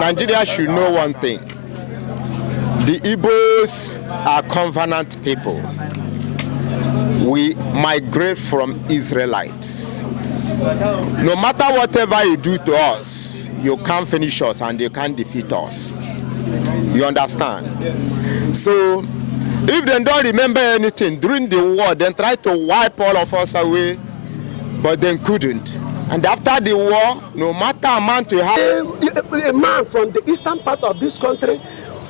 Nigeria should know one thing. The Igbos are covenant people. We migrate from Israelites. No matter whatever you do to us, you can't finish us and you can't defeat us. You understand? So, if they don't remember anything during the war, then try to wipe all of us away, but they couldn't. And after the war, no matter amount you have... A man from the eastern part of this country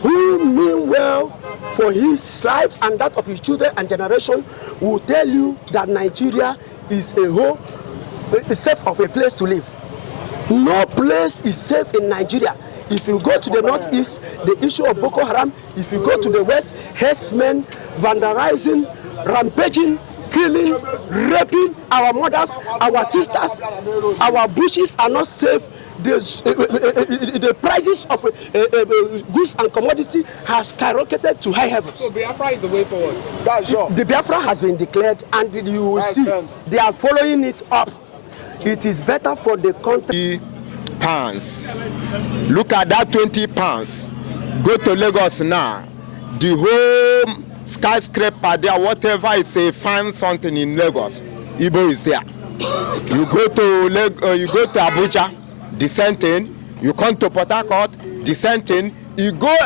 who mean well for his life and that of his children and generation will tell you that Nigeria is safe of a place to live. No place is safe in Nigeria. If you go to the northeast, the issue of Boko Haram. If you go to the west, herdsmen vandalizing, rampaging, killing, raping our mothers, our sisters. Our bushes are not safe. The prices of goods and commodity has skyrocketed to high heavens. So Biafra is the way forward. That's sure. The Biafra has been declared, and you will see they are following it up. It is better for the country. Pounds. Look at that 20 pounds. Go to Lagos now. The whole skyscraper there, whatever is a fine something in Lagos, Igbo is there. You go to Abuja, dissenting. You come to Port Harcourt, dissenting. You go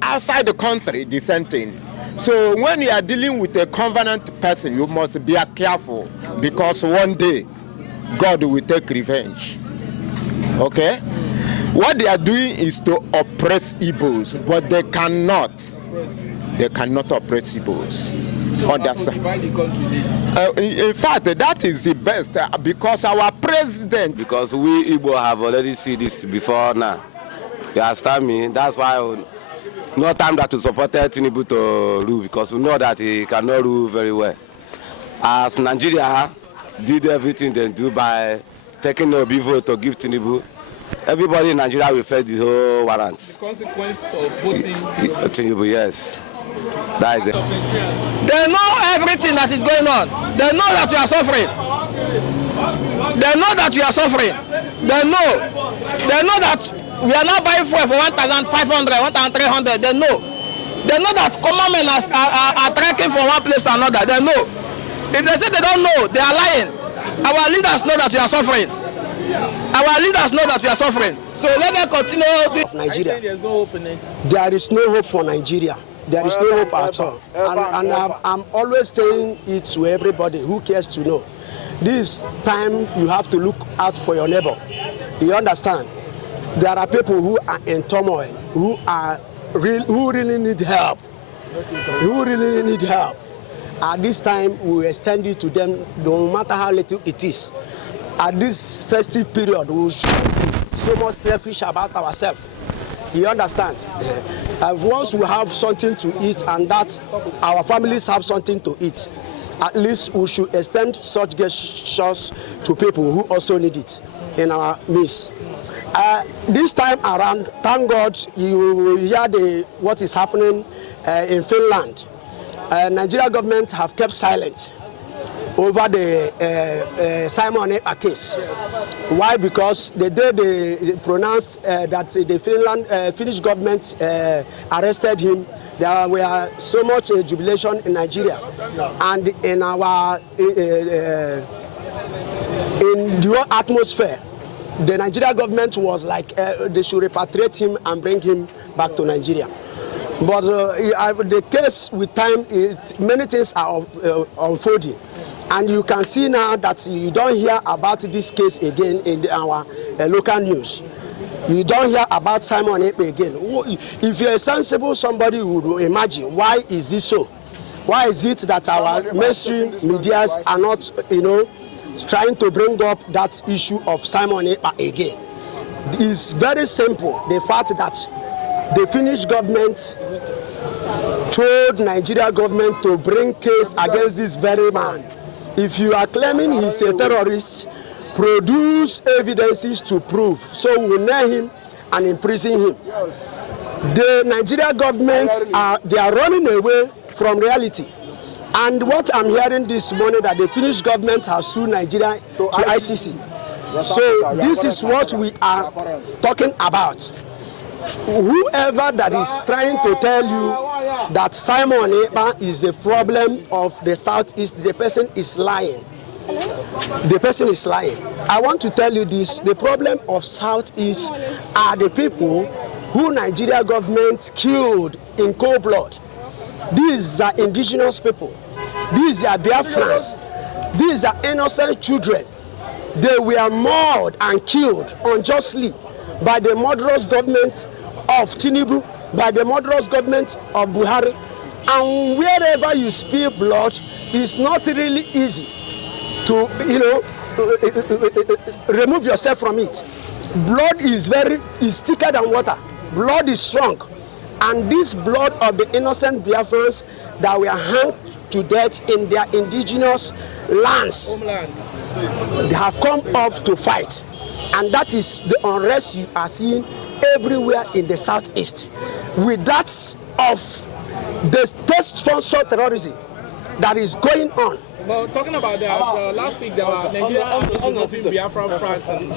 outside the country, dissenting. So when you are dealing with a covenant person, you must be careful, because one day God will take revenge. Okay? What they are doing is to oppress Igbos, but they cannot. They cannot oppress Igbos. In fact, that is the best, because our president... Because we Igbo have already seen this before now. You understand me? That's why no time that to support Tinubu to rule, because we know that he cannot rule very well. As Nigeria did everything they do by taking the vote to give Tinubu, everybody in Nigeria will face the whole warrant. The consequence of voting Tinubu, yes. That is it. They know everything that is going on. They know that we are suffering. They know that we are suffering. They know that we are not buying fuel for 1,500, 1,300. They know that common men are trekking from one place to another. They know. If they say they don't know, they are lying. Our leaders know that we are suffering. Our leaders know that we are suffering. So let them continue. Nigeria. There is no hope in it. There is no hope for Nigeria. There is no hope at all. And I'm always saying it to everybody who cares to know. This time you have to look out for your neighbor. You understand? There are people who are in turmoil, who really need help. Who really need help. At this time, we extend it to them, no matter how little it is. At this festive period, we should be so much selfish about ourselves. You understand? Once we have something to eat and that our families have something to eat, at least we should extend such gestures to people who also need it in our midst. This time around, thank God, you will hear what is happening in Finland. Nigerian government have kept silent over the Simon Ekpa case. Why? Because the day they pronounced that the Finnish government arrested him, there were so much jubilation in Nigeria, and in our in the atmosphere. The Nigerian government was like they should repatriate him and bring him back to Nigeria. But the case with time, many things are unfolding. And you can see now that you don't hear about this case again in our local news. You don't hear about Simon Ekpa again. If you're a sensible somebody would imagine, why is this so? Why is it that our mainstream medias are not, trying to bring up that issue of Simon Ekpa again? It's very simple. The fact that the Finnish government told Nigeria government to bring case against this very man. If you are claiming he's a terrorist, produce evidences to prove. So we will nail him and imprison him. The Nigeria government they are running away from reality. And what I'm hearing this morning that the Finnish government has sued Nigeria to ICC. So this is what we are talking about. whoever that is trying to tell you that Simon Ekpa is the problem of the Southeast, the person is lying. The person is lying. I want to tell you this, the problem of Southeast are the people who Nigeria government killed in cold blood. These are indigenous people. These are Biafrans. These are innocent children. They were mauled and killed unjustly by the murderous government of Tinubu, by the murderous government of Buhari. And wherever you spill blood, it's not really easy to, remove yourself from it. Blood is thicker than water. Blood is strong. And this blood of the innocent Biafrans that were hanged to death in their indigenous lands, they have come up to fight. And that is the unrest you are seeing everywhere in the Southeast. With that of the state-sponsored terrorism that is going on. Well, talking about that, last week there were Nigerian Biafran flags in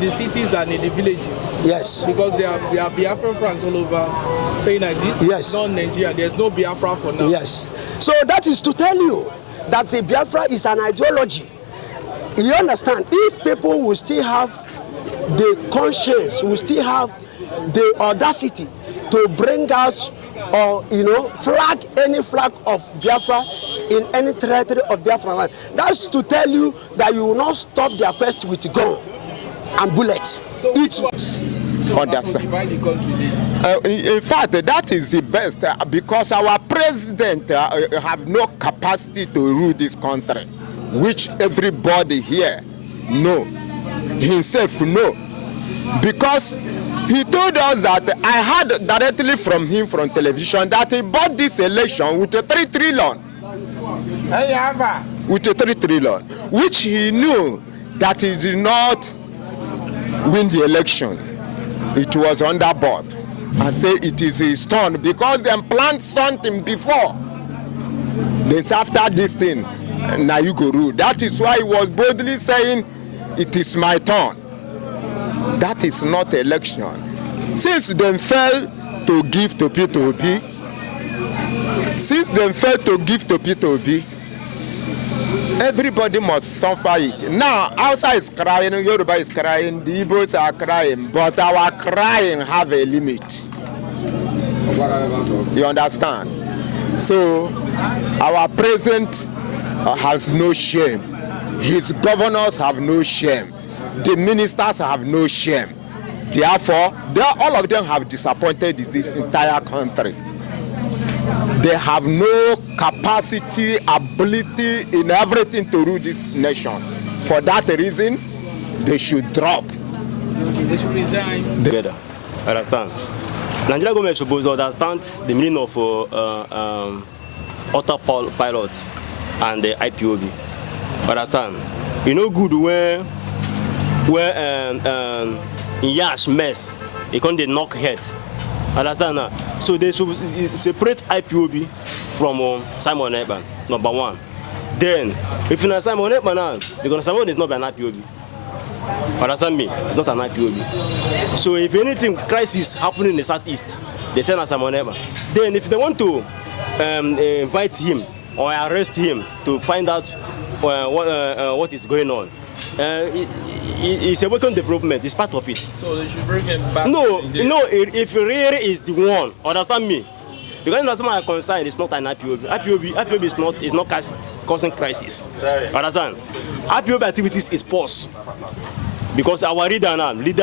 the cities and in the villages. Yes. Because there are Biafran flags all over, saying like this. Yes. Not Nigeria. There's no Biafra for now. Yes. So that is to tell you that the Biafra is an ideology. You understand? If people will still have the conscience, will still have the audacity to bring out or flag any flag of Biafra in any territory of Biafra land, that's to tell you that you will not stop their quest with gun and bullet. So in fact, that is the best because our president have no capacity to rule this country, which everybody here know, himself know, because he told us that I heard directly from him from television that he bought this election with a 3 trillion. With a 3 trillion, which he knew that he did not win the election. It was underbought. I say it is his turn because they planned something before. Then after this thing, now you go rule. That is why he was boldly saying, it is my turn. That is not election. Since they failed to give to P2B, everybody must suffer it. Now, outside is crying, Yoruba is crying, the Igbos are crying, but our crying have a limit. You understand? So, our president has no shame. His governors have no shame. The ministers have no shame. Therefore, all of them have disappointed this entire country. They have no capacity, ability in everything to rule this nation. For that reason, they should drop. They should resign. Together, understand? Nigerian government should understand the meaning of autopilot and the IPOB. Understand? You know good where in Yash mess, they can't knock head. Understand now? So they should separate IPOB from Simon Ekpa, number one. Then, if you're Simon Ekpa now, because Simon is not an IPOB. Understand me? It's not an IPOB. So if anything crisis happening in the Southeast, they send us Simon Ekpa. Then if they want to invite him or arrest him to find out what is going on, it's a welcome development. It's part of it. So they should bring him back. No, if really is the one, understand me. Because that's my concern. It's not an IPOB. IPOB is not causing crisis. Understand? IPOB activities is pause. Because our leader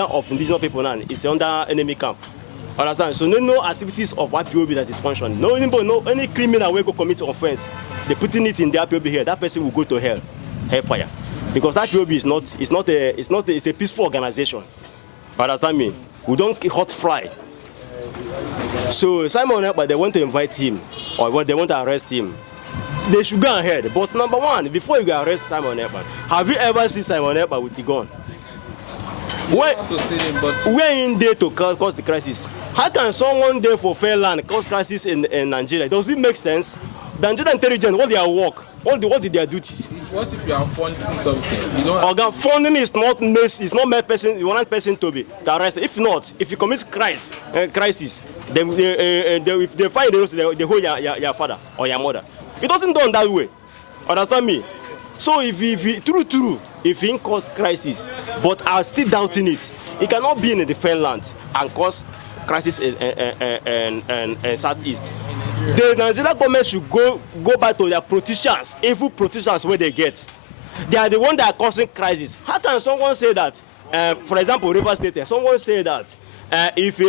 of indigenous people now, is under enemy camp. Understand? So no activities of IPOB that is functioning. No any criminal will go commit offense. They putting it in the IPOB here. That person will go to hellfire. Because IPOB it's a peaceful organization. Understand me? We don't hot fly. So Simon Ekpa, they want to invite him or they want to arrest him. They should go ahead. But number one, before you go arrest Simon Ekpa, have you ever seen Simon Ekpa with a gun? We're in there to cause the crisis. How can someone there for fair land cause crisis in Nigeria? Does it make sense? The Nigerian intelligence, what their work, what is their duties? What if you are funding something? You know, organ funding is not made person. You want person to be arrested. If not, if you commit crisis, then if they find they hold your father or your mother. It doesn't done that way. Understand me? So if true, if he cause crisis, but I'm still doubting it, he cannot be in the fair land and cause crisis in Southeast. The Nigerian government should go back to their politicians, evil politicians where they get. They are the ones that are causing crisis. How can someone say that? For example, River State, someone say that if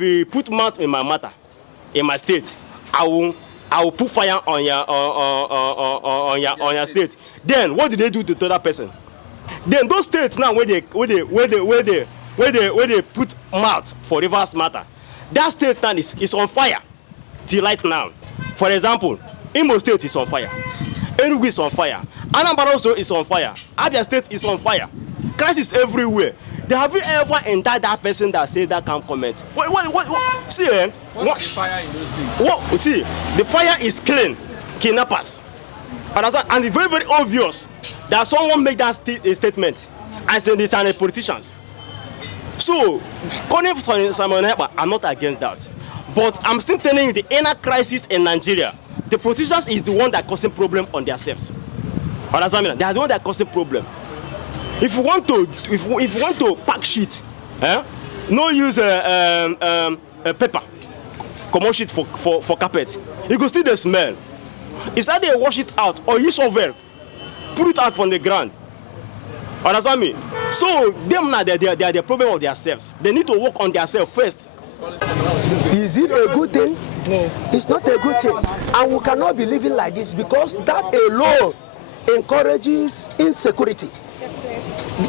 you put mouth in my matter, in my state, I will put fire on your state. Then what did they do to the other person? Then those states now where they put mouth for Rivers matter, that state now is on fire till right now. For example, Imo State is on fire, Enugu is on fire, Anambra also is on fire, Abia State is on fire. Crisis everywhere. Have you ever entered that person that said that can't comment? What? See, what's the fire in those states? See, the fire is clean, kidnappers. Understand? And it's very, very obvious that someone made that statement and said these are the politicians. So, calling for Simon Ekpa, I'm not against that. But I'm still telling you the inner crisis in Nigeria. The politicians is the one that causing problem on themselves. Understand me? They are the one that causing problem. If you want to pack shit, no use paper, common shit for carpet. You go see the smell. It's either they wash it out or use shovel, put it out from the ground. Understand me? So them now they are the problem of themselves. They need to work on themselves first. Is it a good thing? No. It's not a good thing. And we cannot be living like this because that alone encourages insecurity.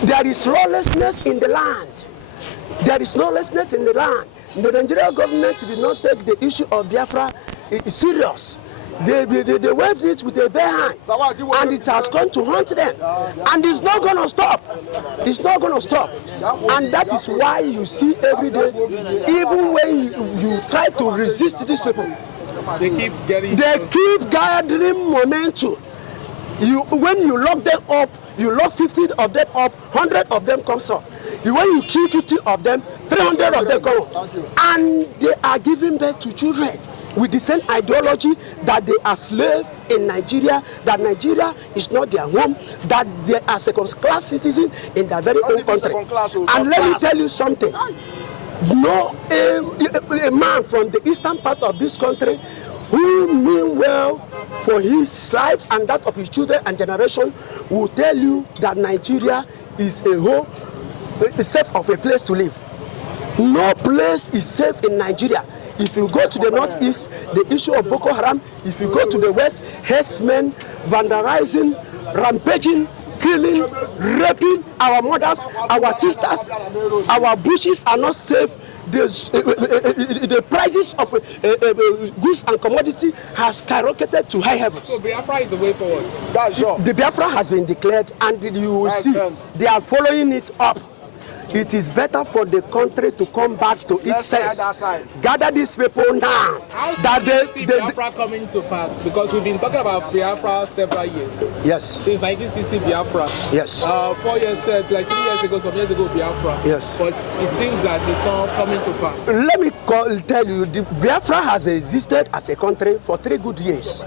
There is lawlessness in the land. There is lawlessness in the land. The Nigerian government did not take the issue of Biafra serious. They waved it with a bare hand, and it has come to haunt them. And it's not going to stop. It's not going to stop. And that is why you see every day, even when you try to resist these people, they keep gathering momentum. When you lock them up, you lock 50 of them up, 100 of them comes up. When you kill 50 of them, 300 of them come up. And they are giving birth to children with the same ideology that they are slaves in Nigeria, that Nigeria is not their home, that they are second-class citizens in their very own country. And let me tell you something. No, a man from the eastern part of this country who mean well for his life and that of his children and generation will tell you that Nigeria is a home, safe of a place to live. No place is safe in Nigeria. If you go to the northeast, the issue of Boko Haram. If you go to the west, herdsmen vandalizing, rampaging, killing, raping our mothers, our sisters. Our bushes are not safe. The prices of goods and commodity has skyrocketed to high heavens. So Biafra is the way forward. That's sure. The Biafra has been declared, and you will see they are following it up. It is better for the country to come back to its sense. Gather these people now. How soon do you see Biafra coming to pass? Because we've been talking about Biafra several years. Yes. Since 1960 Biafra. Yes. 4 years, like 3 years ago, some years ago Biafra. Yes. But it seems that it's not coming to pass. Let me tell you, the Biafra has existed as a country for 3 good years.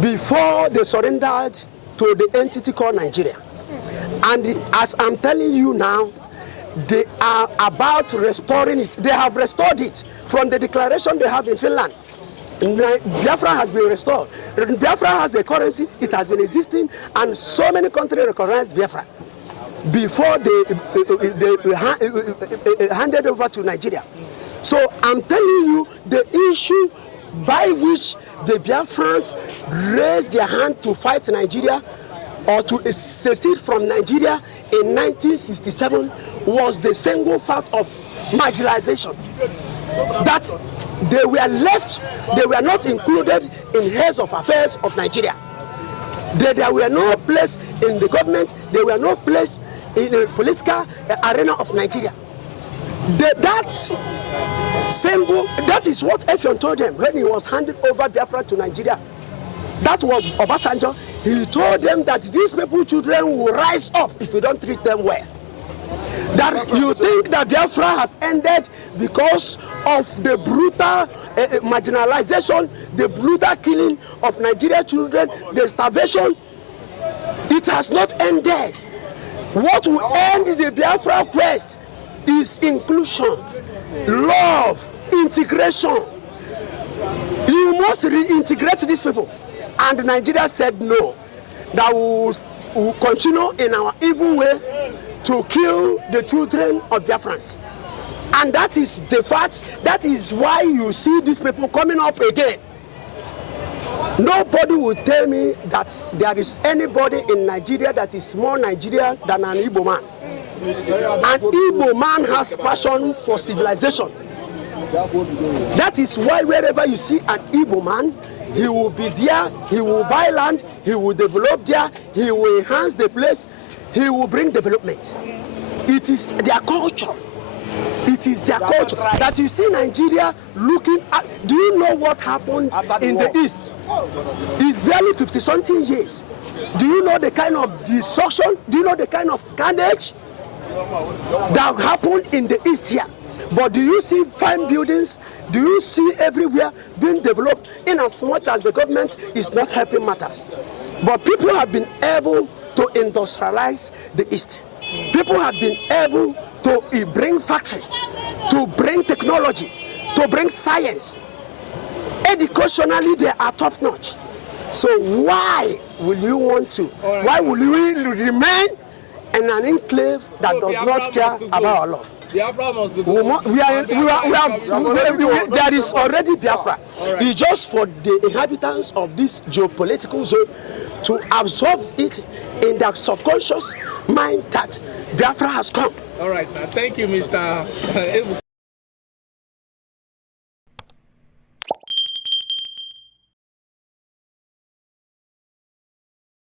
Before they surrendered to the entity called Nigeria. And as I'm telling you now, they are about restoring it. They have restored it from the declaration they have in Finland. Biafra has been restored. Biafra has a currency, it has been existing, and so many countries recognize Biafra before they handed over to Nigeria. So I'm telling you, the issue by which the Biafrans raised their hand to fight Nigeria or to secede from Nigeria in 1967 was the single fact of marginalization. That they were left, they were not included in heads of affairs of Nigeria. There were no place in the government, there were no place in the political arena of Nigeria. That symbol, that is what Effiong told them when he was handed over Biafra to Nigeria. That was Obasanjo. He told them that these people's children will rise up if you don't treat them well. That you think that Biafra has ended because of the brutal marginalization, the brutal killing of Nigerian children, the starvation. It has not ended. What will end the Biafra quest is inclusion, love, integration. You must reintegrate these people. And Nigeria said no, that we will continue in our evil way to kill the children of Biafrans. And that is the fact. That is why you see these people coming up again. Nobody will tell me that there is anybody in Nigeria that is more Nigerian than an Igbo man. An Igbo man has passion for civilization. That is why wherever you see an Igbo man, he will be there, he will buy land, he will develop there, he will enhance the place, he will bring development. It is their culture. It is their culture that you see Nigeria looking at. Do you know what happened in the East? It's barely 50-something years. Do you know the kind of destruction? Do you know the kind of carnage that happened in the East here? But do you see fine buildings? Do you see everywhere being developed in as much as the government is not helping matters? But people have been able to industrialize the East. People have been able to bring factory, to bring technology, to bring science. Educationally, they are top notch. So why will you want to? Why will you remain in an enclave that does not care about our love? Biafra must go. There is already Biafra. It's just for the inhabitants of this geopolitical zone to absorb it in their subconscious mind that Biafra has come. All right, now thank you, Mr.